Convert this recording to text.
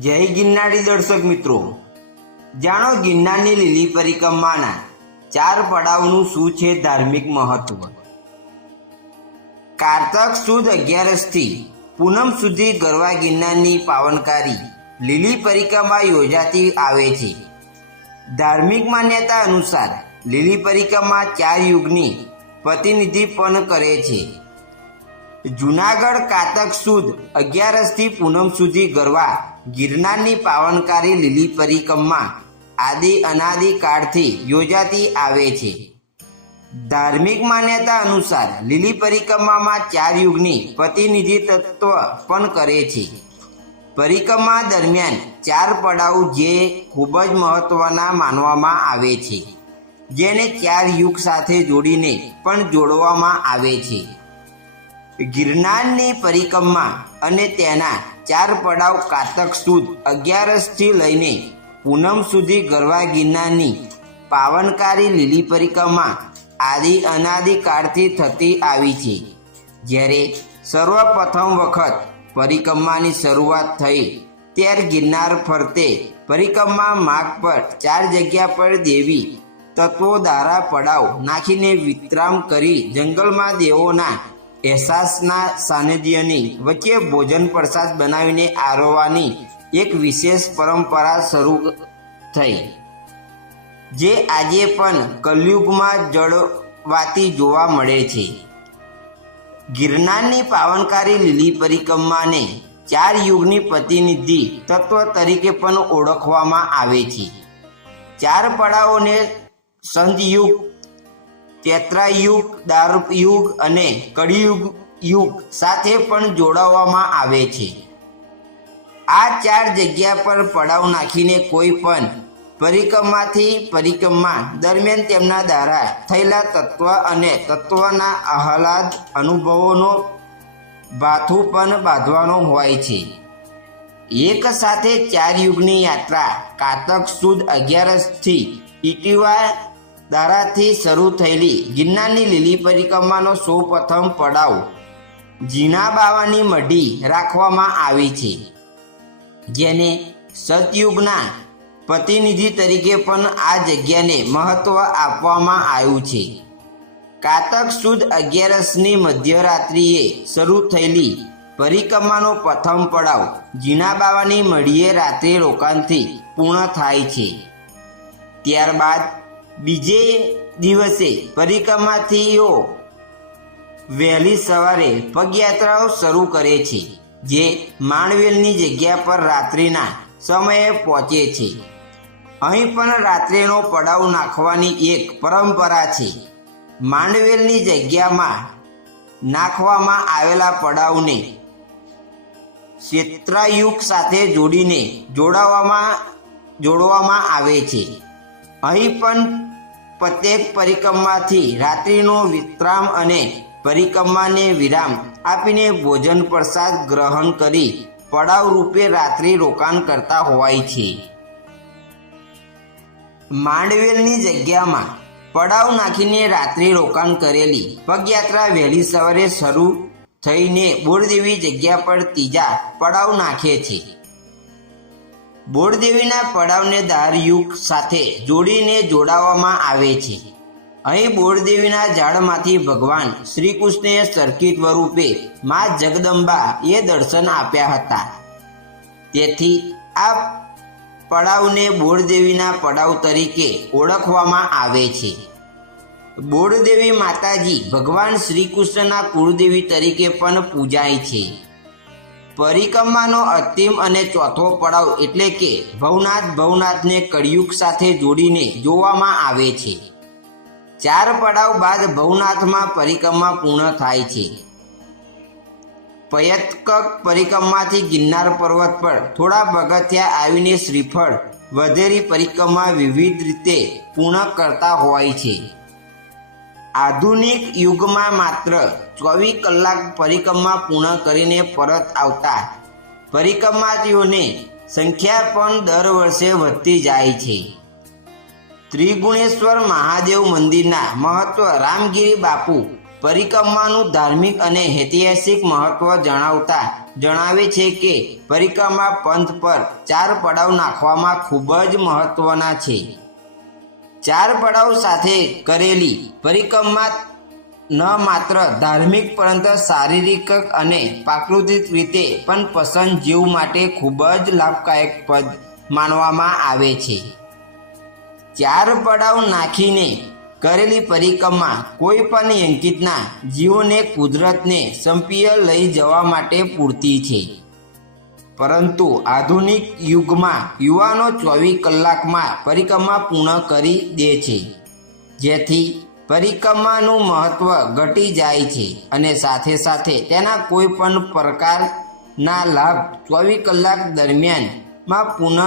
જય ગિરનારી દર્શક મિત્રો. જાણો ગિરનારની લીલી પરિક્રમાના ચાર પડાવનું શું છે ધાર્મિક મહત્વ? કારતક સુદ અગિયારસથી પૂનમ સુધી ગરવા ગિરનારની પાવનકારી લીલી પરિક્રમા યોજાતી આવે છે. ધાર્મિક માન્યતા અનુસાર લીલી પરિક્રમા ચાર યુગની પ્રતિનિધિ પણ કરે છે. જુનાગઢ કાતક સુદ અગિયારસથી પૂનમ સુધી ગરવા ગિરનારની પાવનકારી લીલી પરિક્રમા આદિ અનાદિ કાળથી યોજાતી આવે છે. ધાર્મિક માન્યતા અનુસાર લીલી પરિક્રમામાં ચાર યુગની પ્રતિનિધિત્વ પણ કરે છે. પરિક્રમા દરમિયાન ચાર પડાવ જે ખૂબ જ મહત્વના માનવામાં આવે છે. જેને ચાર યુગ સાથે જોડીને પણ જોડવામાં આવે છે. ગિરનારની પરિક્રમા અને તેના ચાર પડાવ કાતક સુદ અગિયારસથી લઈને પૂનમ સુધી ગરવા ગિરનારની પાવનકારી લીલી પરિક્રમા આદિ અનાદિ કાળથી થતી આવી છે. જ્યારે સર્વપ્રથમ વખત પરિક્રમાની શરૂઆત થઈ, ત્યારે ગિરનાર ફરતે પરિક્રમા માર્ગ પર ચાર જગ્યા પર દેવી તત્વો દ્વારા પડાવ નાખીને વિશ્રામ કરી જંગલમાં દેવોના અહેસાસના સાનિધ્યની વચ્ચે ભોજન પ્રસાદ બનાવીને આરોવાની એક વિશેષ પરંપરા શરૂ થઈ. જે આજે પણ કલયુગમાં જળવાતી જોવા મળે છે. ગિરનારની પાવનકારી લીલી પરિક્રમાને ચાર યુગની પ્રતિનિધિ તત્વ તરીકે પણ ઓળખવામાં આવે છે. ચાર પડાવોને સંધયુગ તેત્રાયુગ દારૂયુગ અને કળિયુગ યુગ સાથે પણ જોડાવવામાં આવે છે. આ ચાર જગ્યા પર પડાવ નાખીને કોઈ પણ પરિક્રમાથી પરિક્રમા દરમિયાન તેમના દ્વારા થયેલા તત્વ અને તત્વના આહલાદ અનુભવોનો ભાથું પણ બાંધવાનો હોય છે. એક સાથે ચાર યુગની યાત્રા કાતક સુદ અગિયારસથી ઇટીવા દારાથી શરૂ થયેલી ગિરનારની લીલી પરિક્રમાનો સૌ પ્રથમ પડાવ જીણા બાવાની મઢી રાખવામાં આવી છે, જેને સતયુગના પ્રતિનિધિ તરીકે પણ આ જગ્યાને મહત્વ આપવામાં આવ્યું છે. કાતક સુદ અગિયારસની મધ્યરાત્રિએ શરૂ થયેલી પરિક્રમાનો પ્રથમ પડાવ જીનાબાવાની મઢીએ રાત્રે રોકાણથી પૂર્ણ થાય છે. ત્યારબાદ બીજે દિવસે પરિક્રમાથીઓ વહેલી સવારે પગયાત્રાઓ શરૂ કરે છે, જે માણવેલની જગ્યા પર રાત્રિના સમયે પહોંચે છે. અહીં પણ રાત્રેનો પડાવ નાખવાની એક પરંપરા છે. માંડવેલની જગ્યામાં નાખવામાં આવેલા પડાવને ક્ષેત્રાયુગ સાથે જોડીને જોડાવામાં, જોડવામાં આવે છે. અહીં પણ પ્રત્યેક પરિક્રમાથી રાત્રિનો વિશ્રામ અને પરિક્રમાને વિરામ આપીને ભોજન પ્રસાદ ગ્રહણ કરી પડાવ રૂપે રાત્રિ રોકાણ કરતા હોય છે. માંડવેલની જગ્યામાં પડાવ નાખીને રાત્રિ રોકાણ કરેલી પગયાત્રા વહેલી સવારે શરૂ થઈને બોરદેવી જગ્યા પર ત્રીજા પડાવ નાખે છે. બોરદેવીના પડાવને દારયુગ સાથે જોડીને જોડાવવામાં આવે છે. અહીં બોરદેવીના ઝાડમાંથી ભગવાન શ્રી સર્કિટ સ્વરૂપે મા જગદંબા એ દર્શન આપ્યા હતા. તેથી આ પડાવને બોરદેવીના પડાવ તરીકે ઓળખવામાં આવે છે. બોરદેવી માતાજી ભગવાન શ્રી કૃષ્ણના કુળદેવી તરીકે પણ પૂજાય છે. પરિક્રમાનો અંતિમ અને ચોથો પડાવ એટલે કે ભવનાથ ભવનાથને કળિયુગ સાથે જોડીને જોવામાં આવે છે. ચાર પડાવ બાદ ભવનાથમાં પરિક્રમા પૂર્ણ થાય છે. પયત્કક પરિક્રમાથી ગિરનાર પર્વત પર થોડા પગથિયા આવીને શ્રીફળ, વધેરી પરિક્રમા વિવિધ રીતે પૂર્ણ કરતા હોય છે. આધુનિક યુગમાં માત્ર ચોવીસ કલાક પરિક્રમા પૂર્ણ કરીને પરત આવતા પરિક્રમાર્થીઓની સંખ્યા પણ દર વર્ષે વધતી જાય છે. ત્રિગુણેશ્વર મહાદેવ મંદિરના મહત્વ રામગીરી બાપુ પરિક્રમાનું ધાર્મિક અને ઐતિહાસિક મહત્વ જણાવતા જણાવે છે કે પરિક્રમા પંથ પર ચાર પડાવ નાખવામાં ખૂબ જ મહત્વના છે. ચાર પડાવ સાથે કરેલી પરિક્રમા ન માત્ર ધાર્મિક, પરંતુ શારીરિક અને પ્રાકૃતિક રીતે પણ પસંદ જીવ માટે ખૂબ જ લાભદાયક પદ માનવામાં આવે છે. ચાર પડાવ નાખીને કરેલી પરિક્રમા કોઈ પણ યંકિતના જીવોને, કુદરતને સંપીય લઈ જવા માટે પૂરતી છે. પરંતુ આધુનિક યુગમાં યુવાનો ચોવીસ કલાકમાં પરિક્રમા પૂર્ણ કરી દે છે, જેથી પરિક્રમાનું મહત્વ ઘટી જાય છે અને સાથે સાથે તેના કોઈ પણ પ્રકારના લાભ ચોવીસ કલાક દરમિયાનમાં પુનઃ